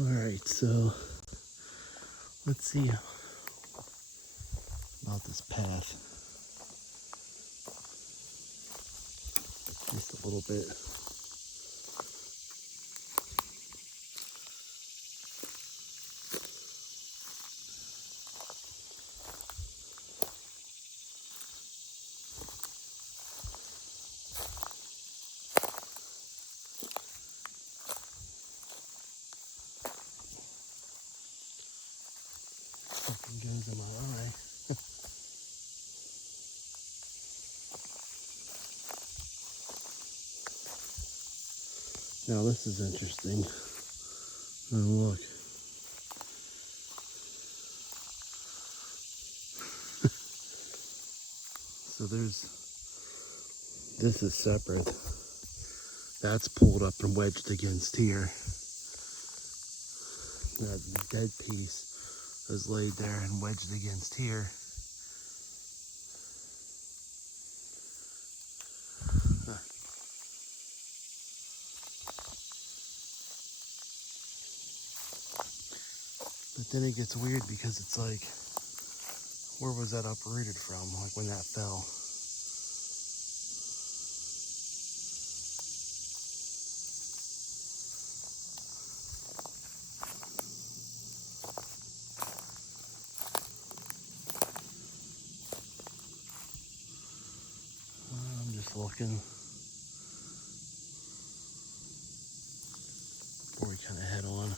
Alright, so let's see about this path. Just a little bit. Something goes in my eye. Now this is interesting. Oh, look. So this is separate. That's pulled up and wedged against here. That dead piece is laid there and wedged against here. But then it gets weird because it's like, where was that uprooted from? Like when that fell. I'm just looking before we kind of head on.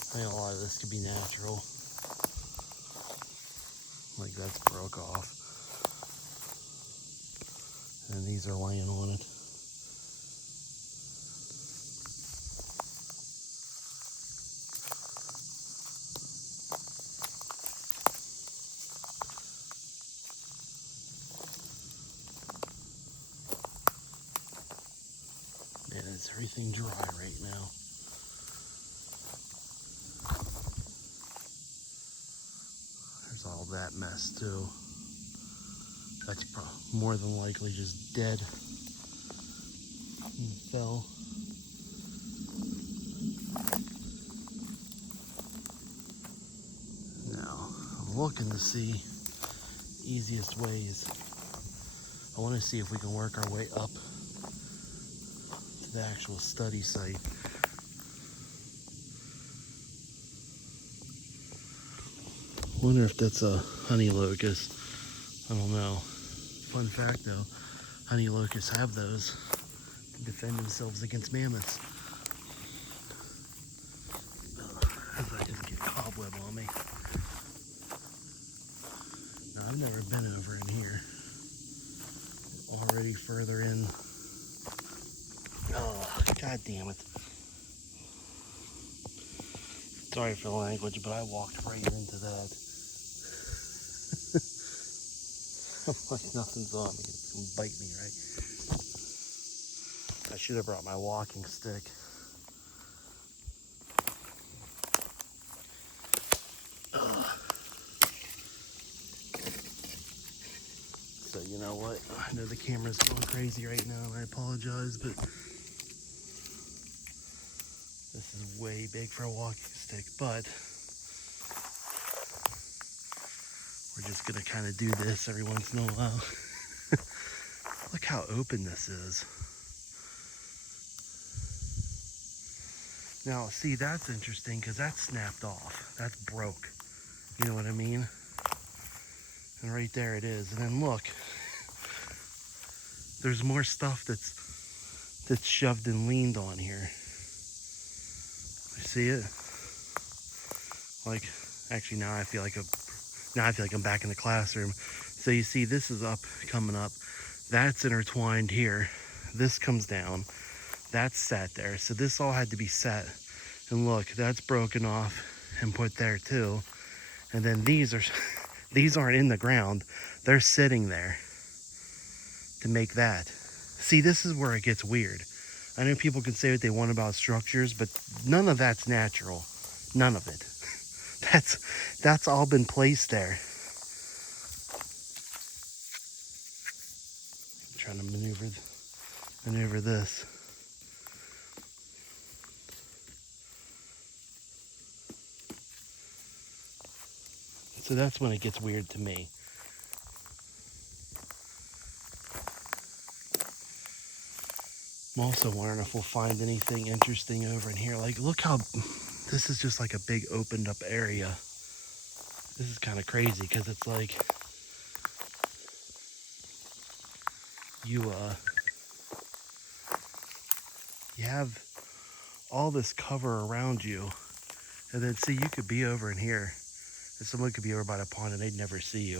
I think a lot of this could be natural. Like that's broke off. And these are laying on it. Man, is everything dry right now? There's all that mess too. That's more than likely just dead and fell. Now, I'm looking to see easiest ways. I want to see if we can work our way up to the actual study site. Wonder if that's a honey locust. I don't know. Fun fact though, honey locusts have those to defend themselves against mammoths. If I just get cobweb on me. Now, I've never been over in here. Already further in. Oh, god damn it. Sorry for the language, but I walked right into that. I'm like, nothing's on me. It's gonna bite me, right? I should have brought my walking stick. So you know what? I know the camera's going crazy right now, and I apologize, but this is way big for a walking stick, but we're just gonna kind of do this every once in a while. Look how open this is. Now, see, that's interesting because that's snapped off. That's broke. You know what I mean? And right there it is. And then look, there's more stuff that's shoved and leaned on here. You see it? Like, actually now I feel like I'm back in the classroom. So you see, this is up, coming up. That's intertwined here. This comes down. That's set there. So this all had to be set. And look, that's broken off and put there too. And then these aren't in the ground. They're sitting there to make that. See, this is where it gets weird. I know people can say what they want about structures, but none of that's natural. None of it. That's all been placed there. trying to maneuver this. So that's when it gets weird to me. I'm also wondering if we'll find anything interesting over in here. Like, look how this is just like a big opened up area. This is kind of crazy because it's like you have all this cover around you, and then see, you could be over in here and someone could be over by the pond and they'd never see you.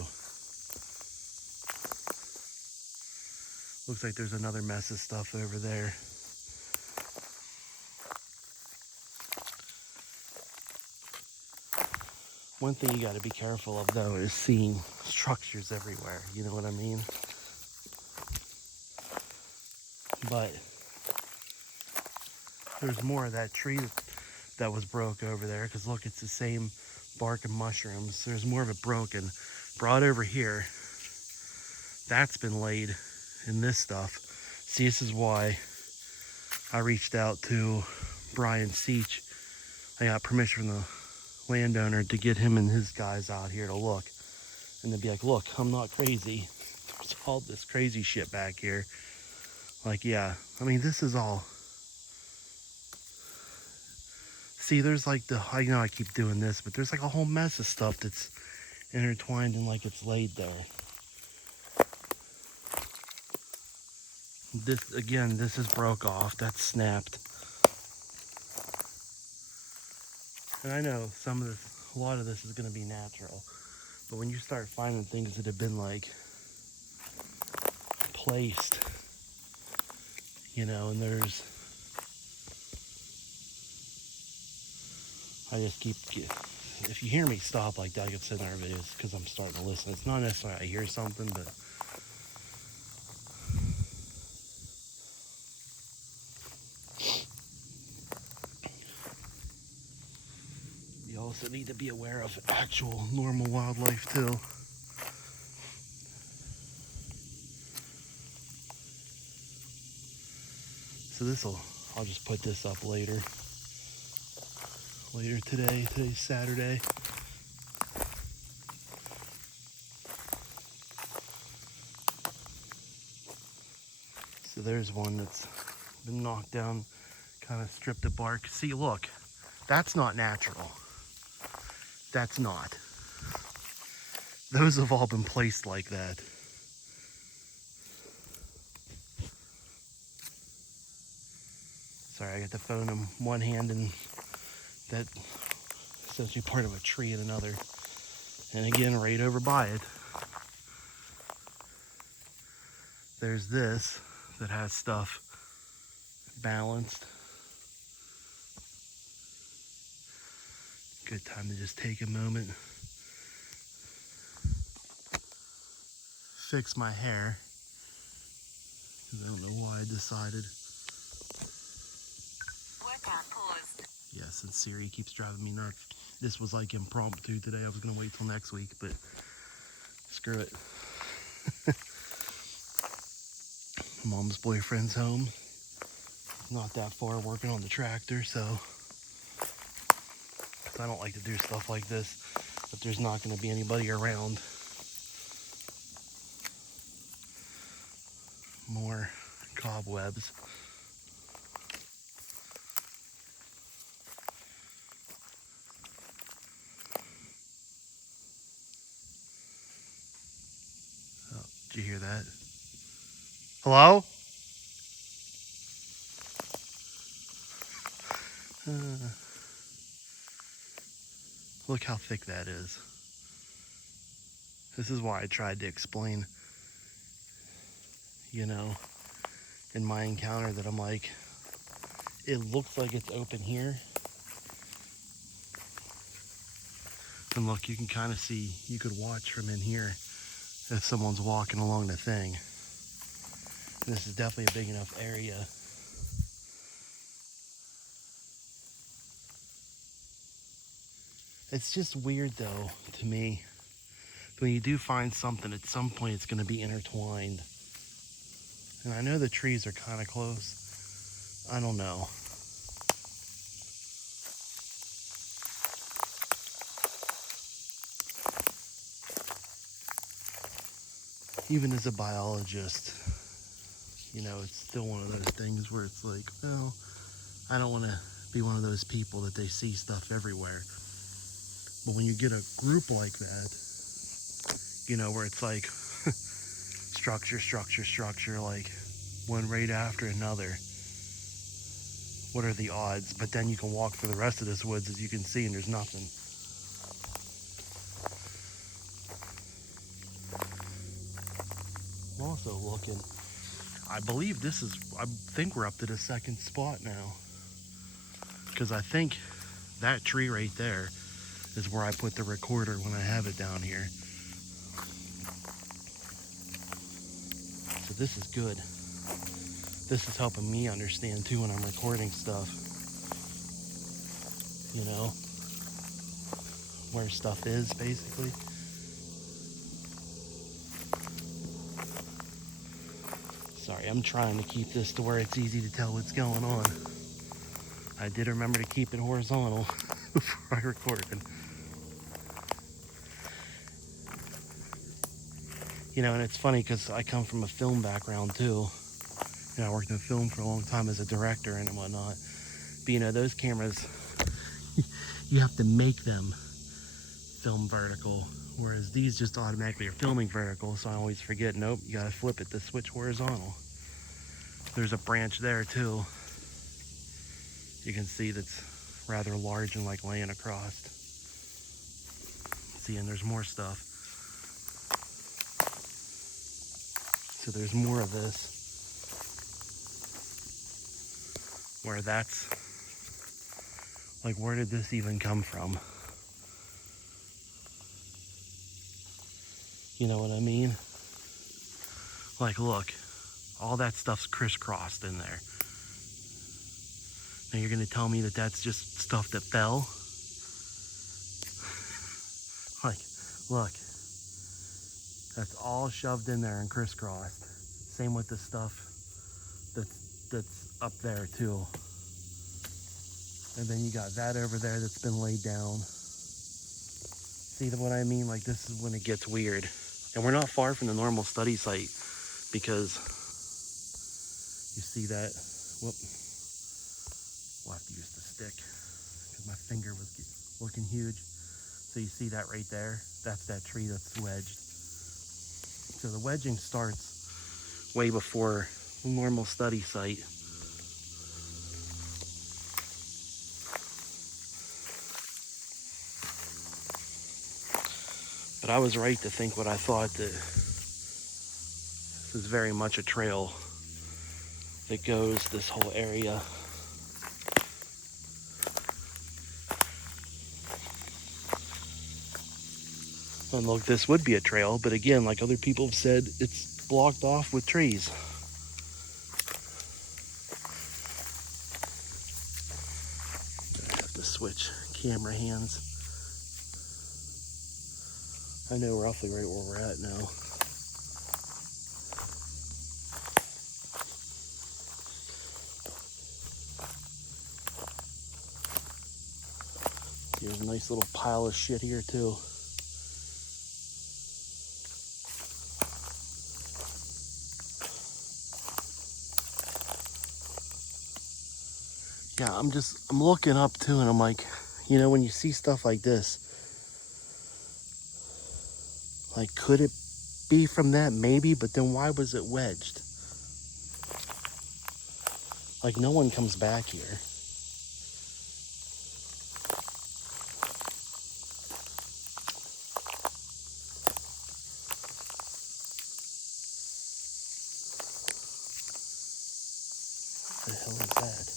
Looks like there's another mess of stuff over there. One thing you got to be careful of, though, is seeing structures everywhere. You know what I mean? But there's more of that tree that was broke over there, because look, it's the same bark and mushrooms. There's more of it broken. Brought over here. That's been laid in this stuff. See, this is why I reached out to Brian Seach. I got permission from the landowner to get him and his guys out here to look. And to be like, look, I'm not crazy. There's all this crazy shit back here. Like, yeah, I mean, this is all... See, there's like I know I keep doing this, but there's like a whole mess of stuff that's intertwined and like it's laid there. This, again, this is broke off. That's snapped. And I know a lot of this is going to be natural. But when you start finding things that have been like placed, you know, and there's... I just keep... If you hear me stop like that, like I said in our videos, because I'm starting to listen. It's not necessarily I hear something, but... You also need to be aware of actual normal wildlife too. So I'll just put this up later today. Today's Saturday. So there's one that's been knocked down, kind of stripped of bark. See, look, that's not natural. That's not. Those have all been placed like that. Sorry, I got the phone in one hand and that essentially part of a tree in another. And again, right over by it, there's this that has stuff balanced. Good time to just take a moment, fix my hair, because I don't know why I decided. Workout paused. Yes, and Siri keeps driving me nuts. This was like impromptu today. I was going to wait till next week, but screw it. Mom's boyfriend's home. Not that far, working on the tractor, so I don't like to do stuff like this if there's not going to be anybody around. More cobwebs. Oh, did you hear that? Hello? Look how thick that is. This is why I tried to explain, you know, in my encounter that I'm like, it looks like it's open here. And look, you can kind of see, you could watch from in here if someone's walking along the thing. And this is definitely a big enough area. It's just weird though, to me. When you do find something, at some point it's going to be intertwined. And I know the trees are kind of close. I don't know. Even as a biologist, you know, it's still one of those things where it's like, well, I don't want to be one of those people that they see stuff everywhere. But when you get a group like that, you know, where it's like structure, structure, structure, like one right after another, what are the odds? But then you can walk through the rest of this woods, as you can see, and there's nothing. I'm also looking. I believe I think we're up to the second spot now. Because I think that tree right there is where I put the recorder when I have it down here. So this is good. This is helping me understand too when I'm recording stuff. You know, where stuff is basically. Sorry, I'm trying to keep this to where it's easy to tell what's going on. I did remember to keep it horizontal before I recorded. You know, and it's funny because I come from a film background too. You know, I worked in film for a long time as a director and whatnot. But you know, those cameras, you have to make them film vertical, whereas these just automatically are filming vertical. So I always forget, nope, you gotta flip it to switch horizontal. There's a branch there too. You can see that's rather large and like laying across. See, and there's more stuff. So there's more of this. Where that's like, where did this even come from? You know what I mean? Like, look, all that stuff's crisscrossed in there. Now you're gonna tell me that that's just stuff that fell? Like, look, that's all shoved in there and crisscrossed. Same with the stuff that's up there too. And then you got that over there that's been laid down. See what I mean? Like, this is when it gets weird. And we're not far from the normal study site because you see that, whoop, we'll have to use the stick because my finger was looking huge. So you see that right there? That's that tree that's wedged. So the wedging starts way before the normal study site. But I was right to think what I thought, that this is very much a trail that goes this whole area. And look, this would be a trail, but again, like other people have said, it's blocked off with trees. I have to switch camera hands. I know roughly right where we're at now. Here's a nice little pile of shit here too. Yeah, I'm looking up too, and I'm like, you know, when you see stuff like this, like, could it be from that? Maybe, but then why was it wedged? Like, no one comes back here. What the hell is that?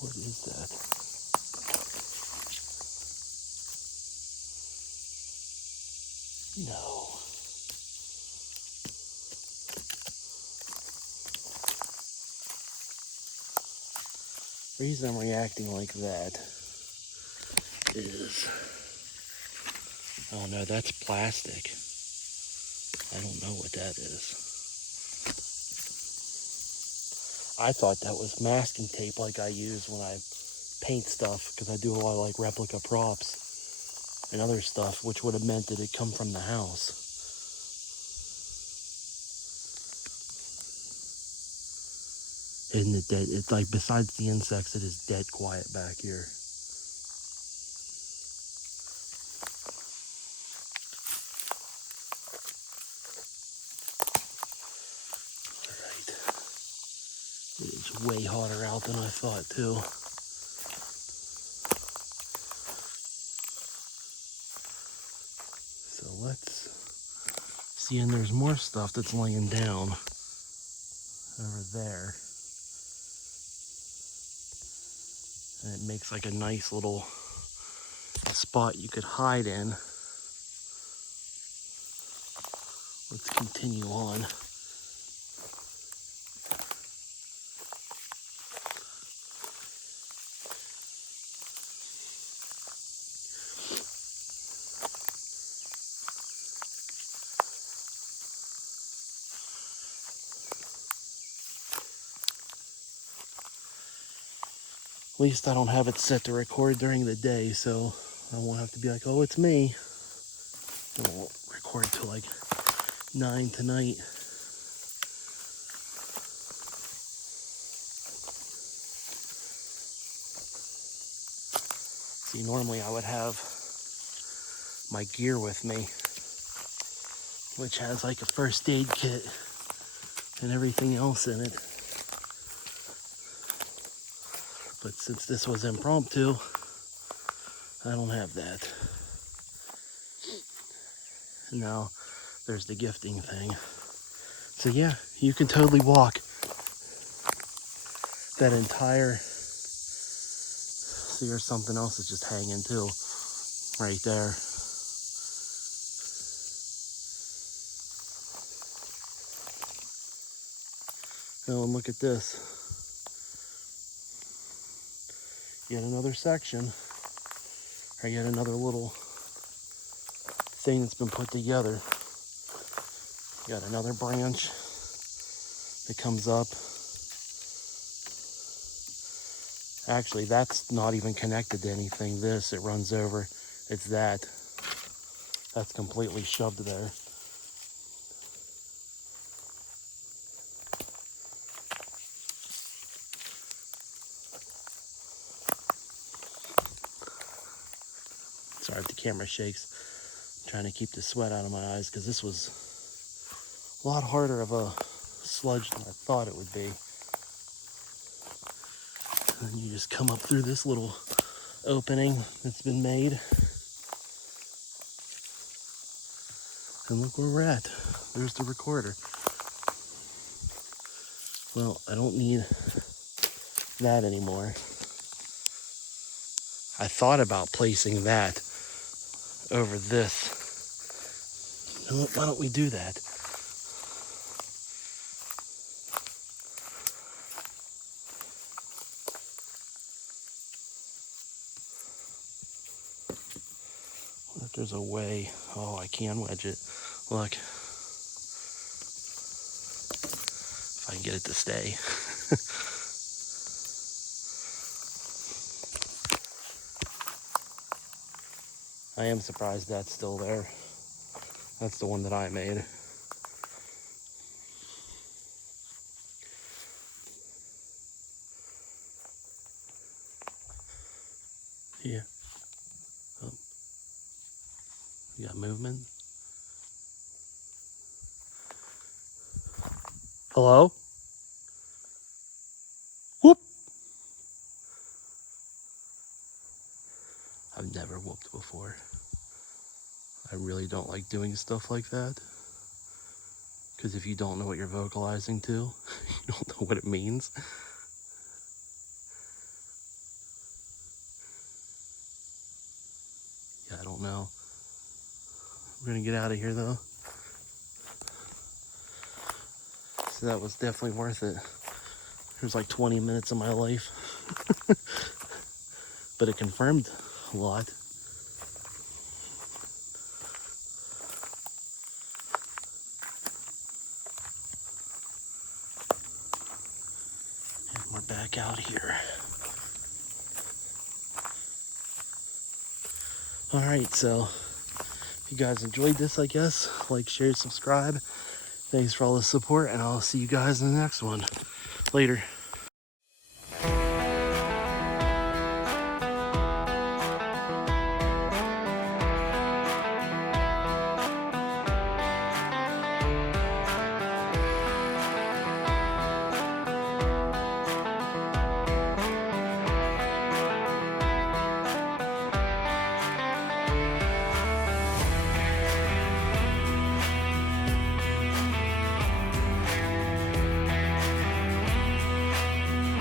What is that? No. reason I'm reacting like that is, oh no, that's plastic. I don't know what that is. I thought that was masking tape like I use when I paint stuff, because I do a lot of like replica props and other stuff, which would have meant that it come from the house. Isn't it dead? It's like, besides the insects, it is dead quiet back here. Alright. It is way hotter out than I thought too. So let's see, and there's more stuff that's laying down over there. And it makes like a nice little spot you could hide in. Let's continue on. At least I don't have it set to record during the day, so I won't have to be like, oh, it's me. I won't record till like 9 tonight. See, normally I would have my gear with me, which has like a first aid kit and everything else in it. But since this was impromptu, I don't have that. And now there's the gifting thing. So yeah, you can totally walk that entire, see, there's something else that's just hanging too, right there. Oh, and look at this. Yet another section, or yet another little thing that's been put together. Got another branch that comes up. Actually, that's not even connected to anything. This, it runs over. It's that. That's completely shoved there. Sorry if the camera shakes. I'm trying to keep the sweat out of my eyes, because this was a lot harder of a sludge than I thought it would be. And you just come up through this little opening that's been made. And look where we're at. There's the recorder. Well, I don't need that anymore. I thought about placing that over this. Why don't we do that? What if there's a way? Oh, I can wedge it. Look. If I can get it to stay. I am surprised that's still there. That's the one that I made. Yeah. Oh. You got movement? Hello? Whoop! I've never whooped before. I really don't like doing stuff like that. Because if you don't know what you're vocalizing to, you don't know what it means. Yeah, I don't know. We're gonna get out of here though. So that was definitely worth it. was like 20 minutes of my life. But it confirmed a lot. And we're back out here. Alright, so if you guys enjoyed this, I guess, like, share, subscribe. Thanks for all the support, and I'll see you guys in the next one. Later.